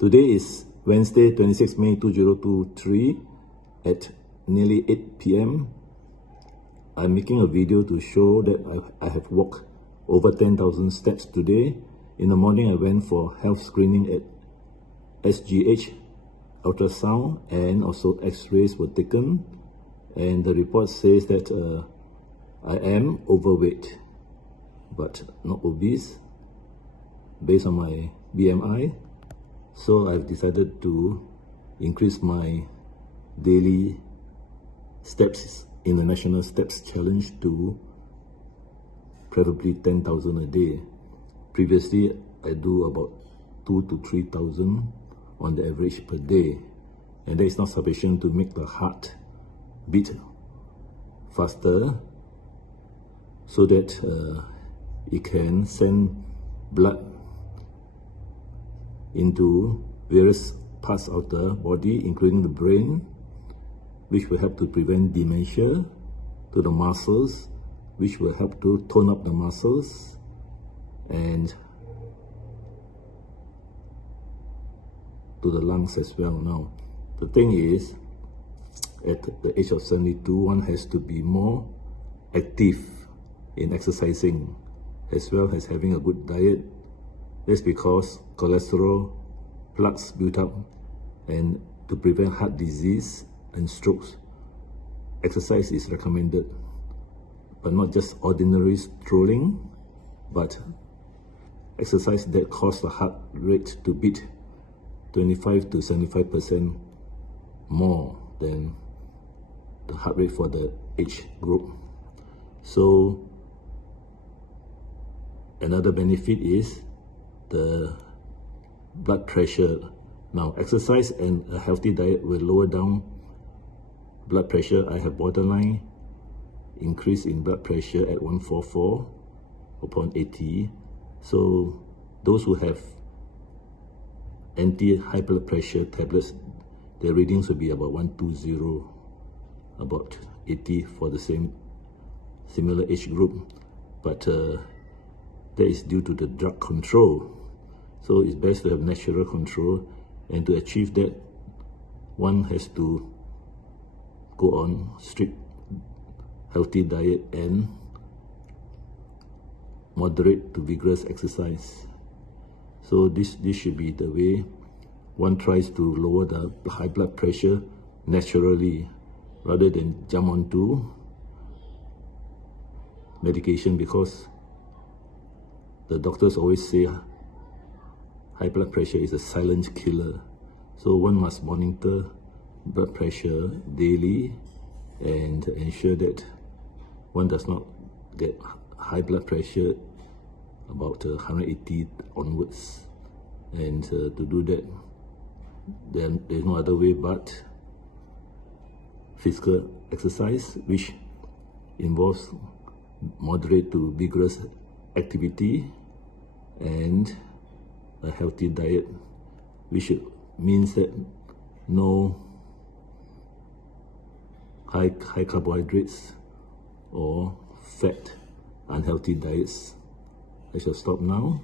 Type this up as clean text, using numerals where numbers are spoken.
Today is Wednesday, 26 May 2023 at nearly 8 p.m. I'm making a video to show that I have walked over 10,000 steps today. In the morning, I went for health screening at SGH, ultrasound, and also x-rays were taken. And the report says that I am overweight, but not obese, based on my BMI. So I've decided to increase my daily steps in the National Steps Challenge to preferably 10,000 a day. Previously, I do about 2,000 to 3,000 on the average per day, and that is not sufficient to make the heart beat faster so that it can send blood into various parts of the body, including the brain, which will help to prevent dementia, to the muscles, which will help to tone up the muscles, and to the lungs as well. Now, the thing is, at the age of 72, one has to be more active in exercising, as well as having a good diet. That's because cholesterol plaques build up, and to prevent heart disease and strokes, exercise is recommended, but not just ordinary strolling, but exercise that causes the heart rate to beat 25 to 75% more than the heart rate for the age group. So another benefit is the blood pressure. Now, exercise and a healthy diet will lower down blood pressure. I have borderline increase in blood pressure at 144 upon 80. So those who have anti-high blood pressure tablets, their readings will be about 120, about 80 for the similar age group. But that is due to the drug control. So it's best to have natural control, and to achieve that, one has to go on strict healthy diet and moderate to vigorous exercise. So this should be the way one tries to lower the high blood pressure naturally, rather than jump onto medication, because the doctors always say high blood pressure is a silent killer. So one must monitor blood pressure daily and ensure that one does not get high blood pressure about 180 onwards. And to do that, then there's no other way but physical exercise, which involves moderate to vigorous activity and a healthy diet, which means that no high carbohydrates or fat unhealthy diets. I shall stop now.